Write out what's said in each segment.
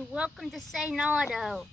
everybody, welcome to Say Auto.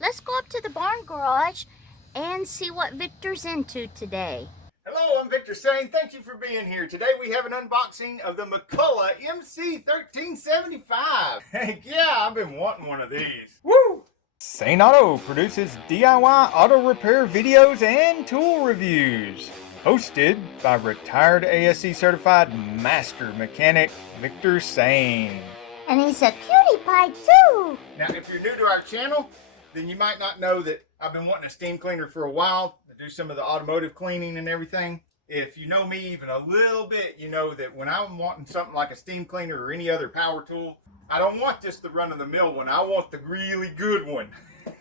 Let's go up to the barn garage and see what Victor's into today. Hello, I'm Victor Sane. Thank you for being here. Today we have an unboxing of the McCulloch MC-1375. Heck yeah, I've been wanting one of these. Woo! Sane Auto produces DIY auto repair videos and tool reviews. Hosted by retired ASE certified master mechanic Victor Sane. And he's a cutie pie too. Now, if you're new to our channel, then you might not know that I've been wanting a steam cleaner for a while to do some of the automotive cleaning and everything. If you know me even a little bit, you know that when I'm wanting something like a steam cleaner or any other power tool, I don't want just the run-of-the-mill one. I want the really good one.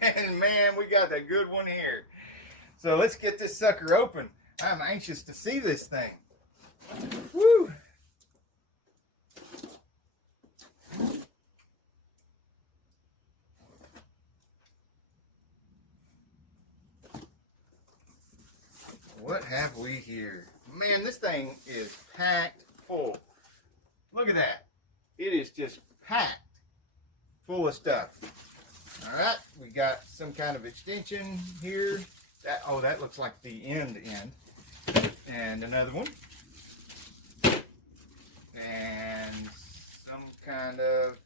And man, we got the good one here. So let's get this sucker open. I'm anxious to see this thing. Woo! What have we here? Man, this thing is packed full. Look at that. It is just packed full of stuff. All right, we got some kind of extension here. That looks like the end. And another one. And some kind of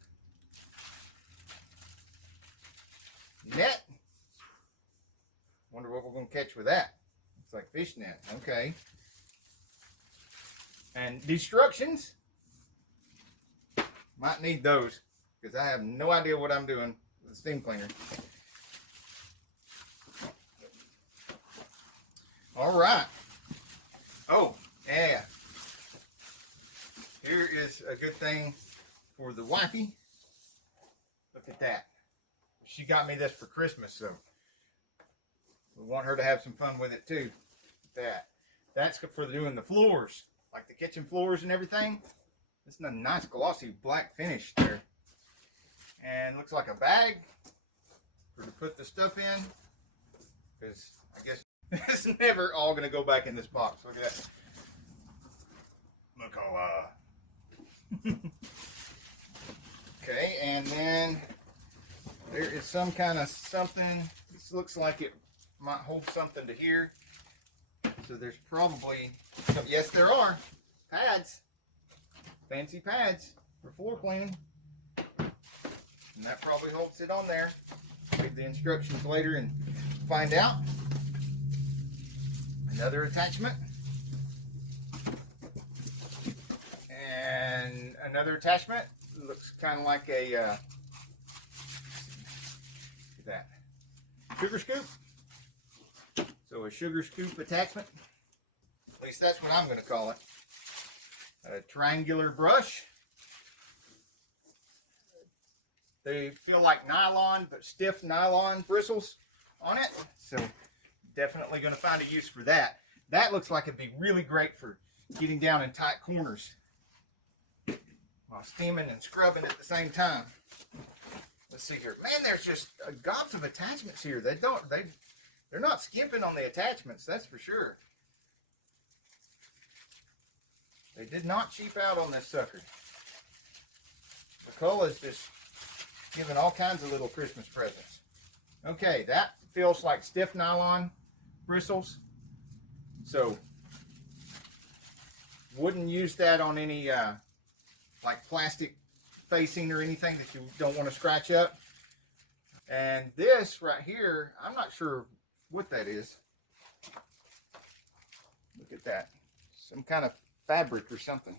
net. Wonder what we're going to catch with that. It's like fishnet. Okay. And instructions. Might need those because I have no idea what I'm doing with the steam cleaner. All right. Oh, yeah. Here is a good thing for the wifey. Look at that. She got me this for Christmas, so we want her to have some fun with it too. That's good for doing the floors, like the kitchen floors and everything. This is a nice glossy black finish there. And looks like a bag to put the stuff in, because I guess it's never all going to go back in this box. Look at that. McCulloch. Okay, and then there is some kind of something. This looks like it might hold something to here. So there's probably some, yes there are, pads. Fancy pads for floor cleaning. And that probably holds it on there. Read the instructions later and find out. Another attachment. And another attachment. Looks kind of like a, look at that, sugar scoop. So a sugar scoop attachment. At least that's what I'm going to call it. A triangular brush. They feel like nylon, but stiff nylon bristles on it. So definitely going to find a use for that. That looks like it'd be really great for getting down in tight corners while steaming and scrubbing at the same time. Let's see here. Man, there's just gobs of attachments here. They're not skimping on the attachments, that's for sure. They did not cheap out on this sucker. McCulloch is just giving all kinds of little Christmas presents. Okay, that feels like stiff nylon bristles. So, wouldn't use that on any like plastic facing or anything that you don't want to scratch up. And this right here, I'm not sure what that is. Look at that. Some kind of fabric or something.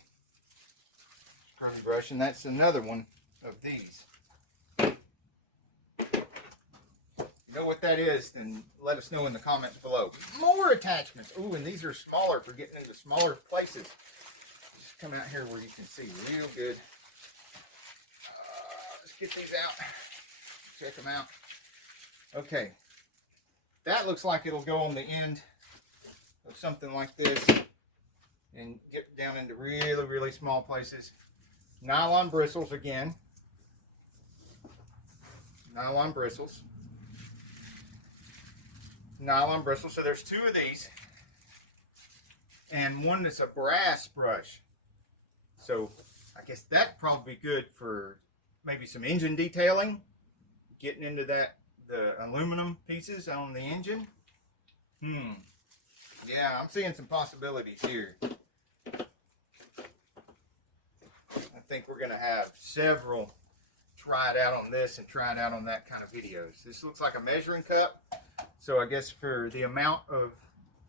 Scrubbing brush, and that's another one of these. If you know what that is, then let us know in the comments below. More attachments. Ooh, and these are smaller for getting into smaller places. Just come out here where you can see real good. Let's get these out. Check them out. Okay. That looks like it'll go on the end of something like this and get down into really, really small places. Nylon bristles again. Nylon bristles. Nylon bristles. So there's two of these. And one that's a brass brush. So I guess that'd probably be good for maybe some engine detailing, getting into the aluminum pieces on the engine. Yeah, I'm seeing some possibilities here. I think we're going to have several try it out on this and try it out on that kind of videos. This looks like a measuring cup. So I guess for the amount of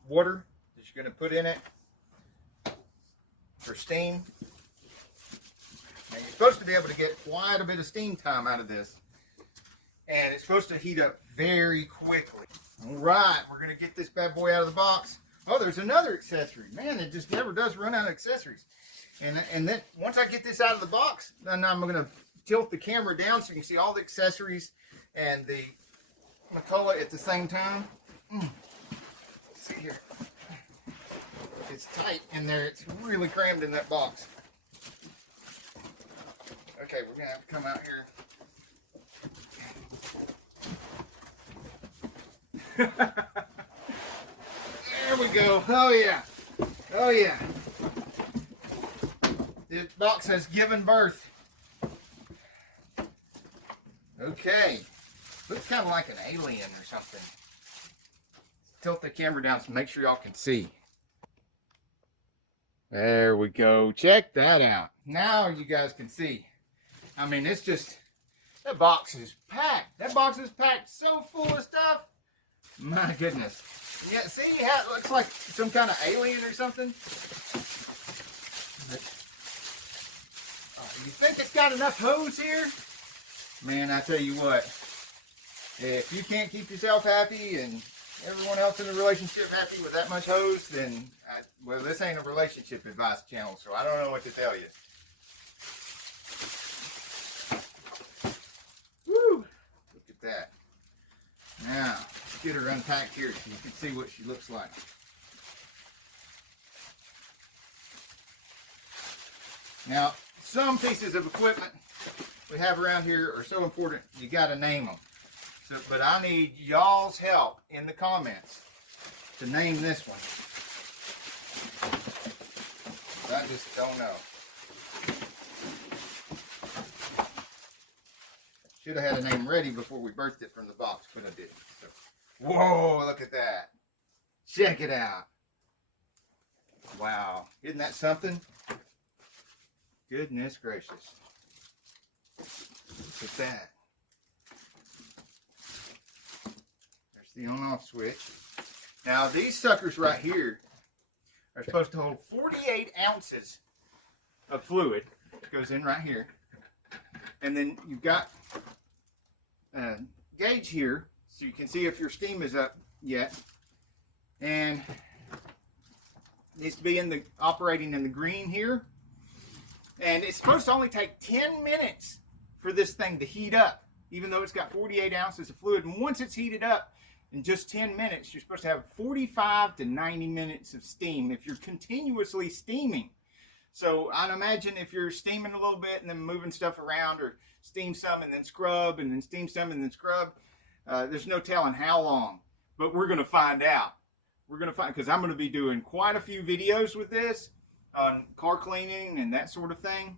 water that you're going to put in it for steam. Now you're supposed to be able to get quite a bit of steam time out of this. And it's supposed to heat up very quickly. All right, we're going to get this bad boy out of the box. Oh, there's another accessory. Man, it just never does run out of accessories. And then once I get this out of the box, then I'm going to tilt the camera down so you can see all the accessories and the McCulloch at the same time. Let's see here. It's tight in there. It's really crammed in that box. Okay, we're going to have to come out here. There we go. Oh yeah. Oh yeah. This box has given birth. Okay. Looks kind of like an alien or something. Tilt the camera down so make sure y'all can see. There we go. Check that out. Now you guys can see. I mean, it's just, that box is packed. That box is packed so full of stuff. My goodness. Yeah, see how it looks like some kind of alien or something? But, you think it's got enough hose here? Man, I tell you what. If you can't keep yourself happy and everyone else in the relationship happy with that much hose, then, well, this ain't a relationship advice channel, so I don't know what to tell you. Woo! Look at that. Now, let's get her unpacked here so you can see what she looks like. Now, some pieces of equipment we have around here are so important, you got to name them. So, but I need y'all's help in the comments to name this one. I just don't know. Should have had a name ready before we birthed it from the box, but I didn't. So, whoa, look at that. Check it out. Wow. Isn't that something? Goodness gracious. Look at that. There's the on-off switch. Now, these suckers right here are supposed to hold 48 ounces of fluid. It goes in right here. And then you've got a gauge here so you can see if your steam is up yet. And it needs to be operating in the green here. And it's supposed to only take 10 minutes for this thing to heat up, even though it's got 48 ounces of fluid. And once it's heated up in just 10 minutes, you're supposed to have 45 to 90 minutes of steam if you're continuously steaming. So I'd imagine if you're steaming a little bit and then moving stuff around, or steam some and then scrub and then steam some and then scrub, there's no telling how long. But we're going to find out. We're going to find, because I'm going to be doing quite a few videos with this on car cleaning and that sort of thing.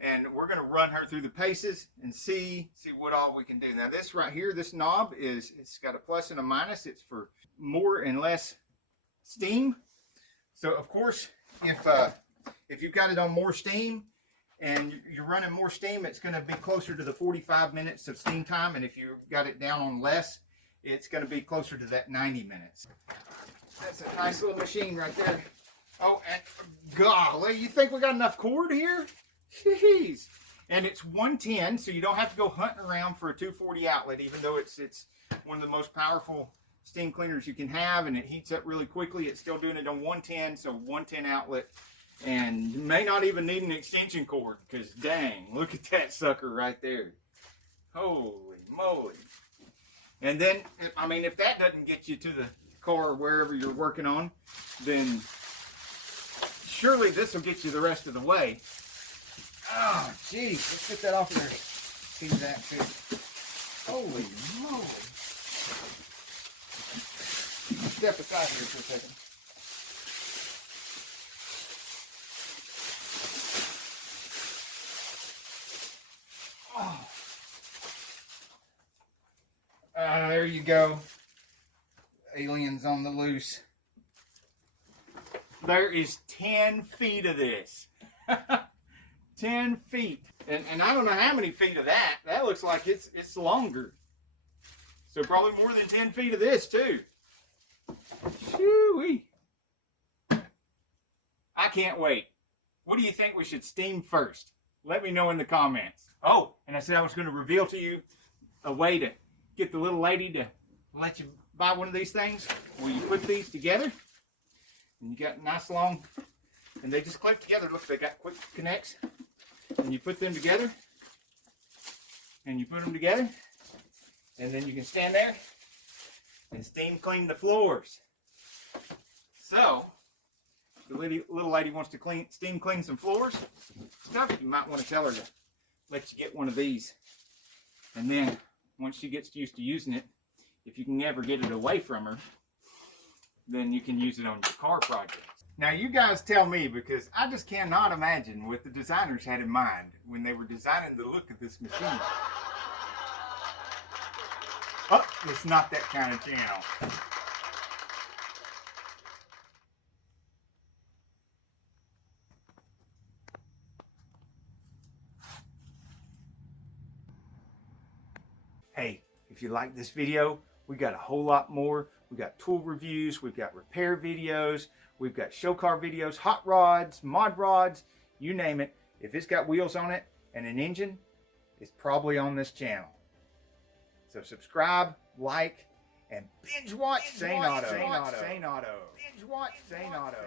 And we're going to run her through the paces and see what all we can do. Now this right here, this knob it's got a plus and a minus. It's for more and less steam. So of course, if you've got it on more steam and you're running more steam, it's going to be closer to the 45 minutes of steam time. And if you've got it down on less, it's going to be closer to that 90 minutes. That's a nice little machine right there. Oh, and golly, you think we got enough cord here? Jeez. And it's 110, so you don't have to go hunting around for a 240 outlet, even though it's one of the most powerful steam cleaners you can have, and it heats up really quickly. It's still doing it on 110, so 110 outlet. And you may not even need an extension cord, because dang, look at that sucker right there. Holy moly. And then, I mean, if that doesn't get you to the car or wherever you're working on, then surely this will get you the rest of the way. Oh, geez. Let's get that off there. See that too. Holy moly. Step aside here for a second. you go. Aliens on the loose. There is 10 feet of this. 10 feet. And I don't know how many feet of that. That looks like it's longer. So probably more than 10 feet of this too. Shoo-wee. I can't wait. What do you think we should steam first? Let me know in the comments. Oh, and I said I was going to reveal to you a way to get the little lady to let you buy one of these things where you put these together. And you got nice long, and they just clip together. Look, they got quick connects. And you put them together. And you put them together. And then you can stand there and steam clean the floors. So, if the little lady wants to steam clean some floors, stuff, you might want to tell her to let you get one of these. And then, once she gets used to using it, if you can ever get it away from her, then you can use it on your car projects. Now you guys tell me, because I just cannot imagine what the designers had in mind when they were designing the look of this machine. Oh, it's not that kind of channel. Hey, if you like this video, we got a whole lot more. We got tool reviews, we've got repair videos, we've got show car videos, hot rods, mod rods, you name it. If it's got wheels on it and an engine, it's probably on this channel. So subscribe, like, and binge watch Sane Auto. Binge watch Sane Auto.